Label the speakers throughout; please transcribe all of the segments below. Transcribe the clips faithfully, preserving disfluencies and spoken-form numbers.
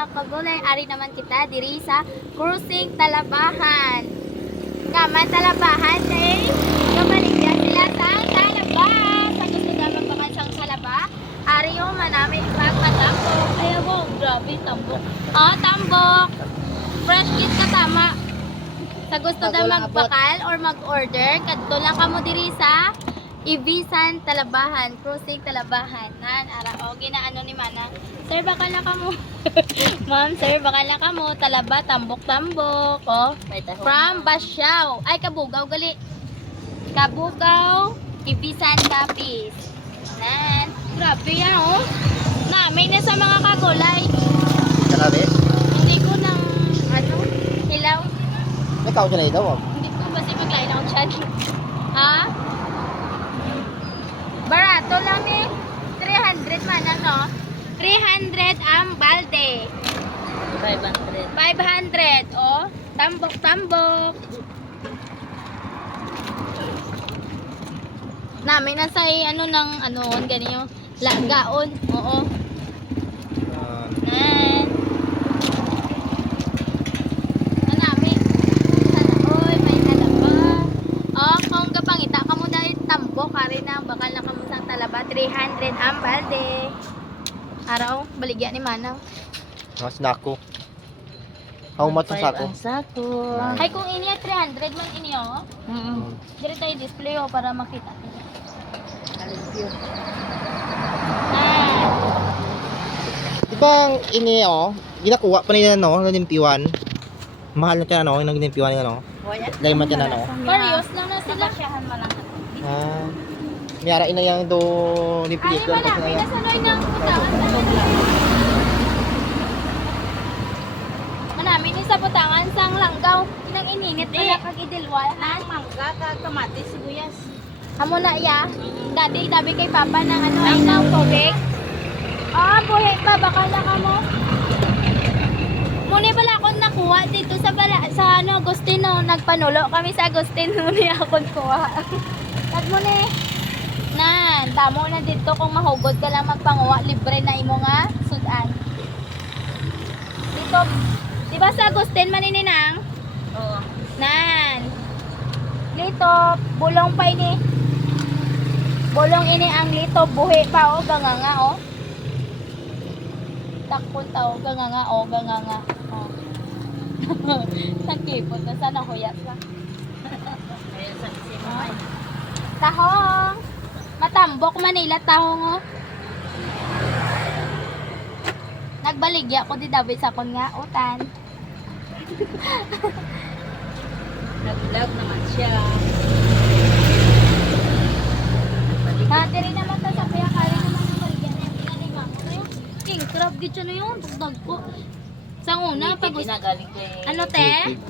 Speaker 1: mga kagulay, ari naman kita diri sa Cruising Talabahan. Kaman Talabahan day, kabaligyan sila sa Talaba. Sa gusto na magbakan sang Talaba, ari yung manami magmatambok. Ay wow, grabe tambok. Oh, tambok. Fresh kit ka tama. Sa gusto na magbakal or mag-order, kadto lang kamo diri sa Ibisan Talabahan, Cruising Talabahan. Nan, ara o ginaano ni Mana. Sir, baka na kamo. Ma'am, sir, baka na kamo. Talaba, tambok-tambok. Oh. From Basyaw. Ay, Kabugaw, gali. Kabugaw, Ibisan Tapis. Nan, grabe yan, oh. Namin na sa mga kagulay.
Speaker 2: Grabe.
Speaker 1: Hindi ko nang, ano, hilaw.
Speaker 2: Ikaw dyan na daw.
Speaker 1: Hindi ko kasi maglain akong chat. Ha? Barato lang eh. three hundred man ang no? three hundred ang balde.
Speaker 3: five hundred.
Speaker 1: five hundred. Oh. Tambok-tambok. Namin na sa ano ng ano, ganyan lagaon. Oo. Nan. Nanami. Sana oy, may talaba. Oh, kung gapangita ka mo dahil tambok, kari na, bakal na kamo sang talaba, three hundred ang balde. Araw, baligya ni Manang.
Speaker 2: Mas nako. How much ang sako?
Speaker 3: Ang sako.
Speaker 1: Ay, kung ini ay three hundred man ini oh.
Speaker 3: Mm.
Speaker 1: Dire tayo display oh, para makita.
Speaker 3: Alipyo.
Speaker 1: Ah,
Speaker 2: Di ba ang ini oh, ginakuha pa nila no, nanimpiwan. Mahal na siya no, yung nanimpiwan nila no. Dahil man siya na no.
Speaker 1: Marios lang na sila.
Speaker 2: Ah. Miyara ina yang do ni
Speaker 1: Ay,
Speaker 2: Pilip
Speaker 1: wala,
Speaker 2: kasi na.
Speaker 1: pinasaloy ng butangan. Manami ni sa butangan sang langgaw. Nang ininit pala kag idilwal.
Speaker 3: Ang mangga, kamatis, sibuyas.
Speaker 1: Amo na iya. Dati tabi kay Papa ng ano ay ng tubig. Ah, buhay pa baka na kamo. Muni pala ako nakuha dito sa bala, sa ano Agustino, nagpanulo kami sa Agustino ni ako kuha. Tag mo ni. Nan, damo na dito kung mahugod ka lang magpanguha, libre na imo nga sudan. Dito, di ba sa Agustin manininang?
Speaker 3: Oo.
Speaker 1: Nan. Dito, bulong pa ini. Bulong ini ang lito, buhi pa o, ganganga o. Takpon tao, ganganga o, ganganga. O. Nagkipot na sana huyat ka.
Speaker 3: Ayun sa Simay.
Speaker 1: Tahong. Matambok Manila tahong o. Nagbaligya ko di David sa kon nga utan.
Speaker 3: Naglag naman siya.
Speaker 1: Dati rin naman ta sa kaya kari naman ang baligya na yung pinalimang ko na yun. King crab gito na yun, tugtag ko. Sa una, pag gusto.
Speaker 3: Ginagaling ko eh.
Speaker 1: Ano te?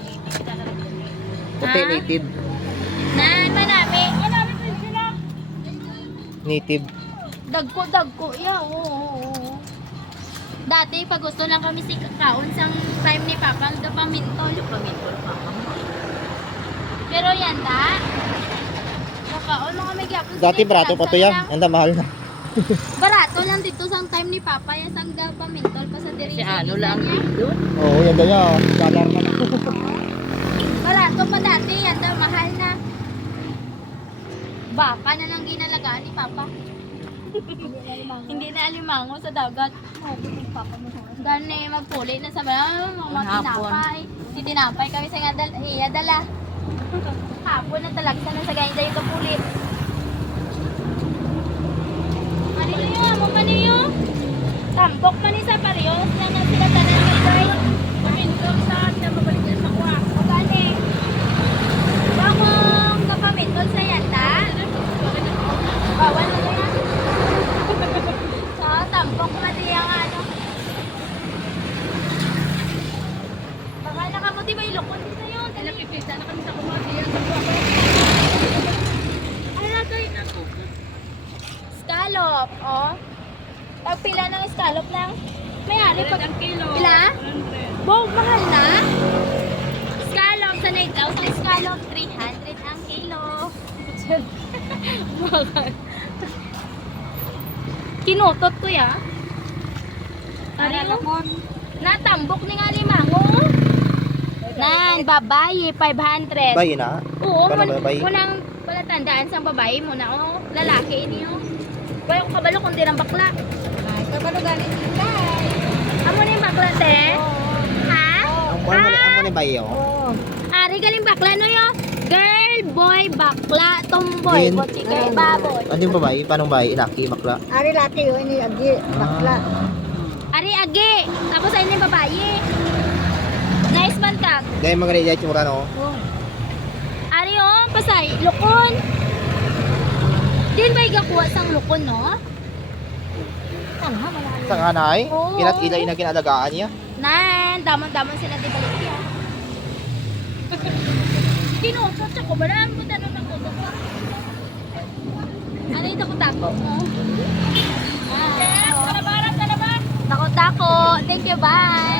Speaker 2: Puti
Speaker 1: Ah.
Speaker 2: native.
Speaker 1: Nan, manami. Manami pa sila.
Speaker 2: Native.
Speaker 1: Dagko, dagko. Yeah, oo, oo, oo. Dati, pag gusto lang kami si kakaon sang time ni Papa, ang pamintol.
Speaker 3: Pamintol pa ka mo.
Speaker 1: Pero yan, da. Kakaon, mga may gyapon.
Speaker 2: Dati barato pa to yan. Anda mahal na.
Speaker 1: Barato lang dito sang time ni Papa, yan sang da pamintol pa sa diri.
Speaker 3: Si ano lang doon.
Speaker 2: Oo, yan daw yan. Dollar na.
Speaker 1: Barato pa dati, yan daw, mahal na. Baka na lang ginalagaan ni Papa. Hindi na alimango sa dagat. Gani magpuli na sa mga mga
Speaker 3: Hapon.
Speaker 1: tinapay. Si tinapay kami sa nga dal iya dala. Hapon na talagsa na sa ganyan dito pulit. Ano niyo? Amo man niyo? Tambok man ni sa Parios na na sila tanan ni Day. Pamintol sa na mabalik sa kuha. O gani. Bangong kapamintol sa yata. Bawal na yan. Sa tambok man niya nga ano. Baka nakamuti ba yung lukon dito yun? Napipisa na kami sa kumati yan. Ano na ito yun? Scallop, oh. Pag pila ng scallop lang. May hari pag... Pila? Wow, mahal na. Scallop sa night daw. Sa scallop, three hundred ang kilo. Mahal. Kinutot ko ya.
Speaker 3: Para lamon.
Speaker 1: Natambok ni nga limango. Nan, babae, five hundred.
Speaker 2: Bayi na.
Speaker 1: Oo,
Speaker 2: Paano
Speaker 1: mun-
Speaker 2: babae?
Speaker 1: munang palatandaan sa babae mo na, oh. Lalaki ini, oh. Kaya ko kabalo kung di ng bakla.
Speaker 3: Ay, kabalo galing sila.
Speaker 1: Amo na yung bakla, te? Ha?
Speaker 2: Ang mo ni ang mo ni bayi oh.
Speaker 3: Oo.
Speaker 1: Ari galing bakla no yo. Girl, boy, bakla, tomboy,
Speaker 2: Din.
Speaker 1: kotsi kay baboy.
Speaker 2: Ano yung babae? Paano bayi? Laki, bakla.
Speaker 3: Ari lati yun, ini agi, bakla.
Speaker 1: Ari age, tapos ay yung babae. Nice man kag.
Speaker 2: Dahil mga rin yung no.
Speaker 3: Oo.
Speaker 1: Ari oh, pasay, lukon. Din ba igakuha sang lukon no?
Speaker 3: Tanga, malalo.
Speaker 2: Sa kanay,
Speaker 1: Oo.
Speaker 2: kinat-ilay na kinalagaan niya.
Speaker 1: Nan, damon-damon sila di balik ya. Kinusot siya ko, balaan mo tanong ng kuto ko. Ano yung tako-tako mo? Ah, Tako-tako. Thank you, bye.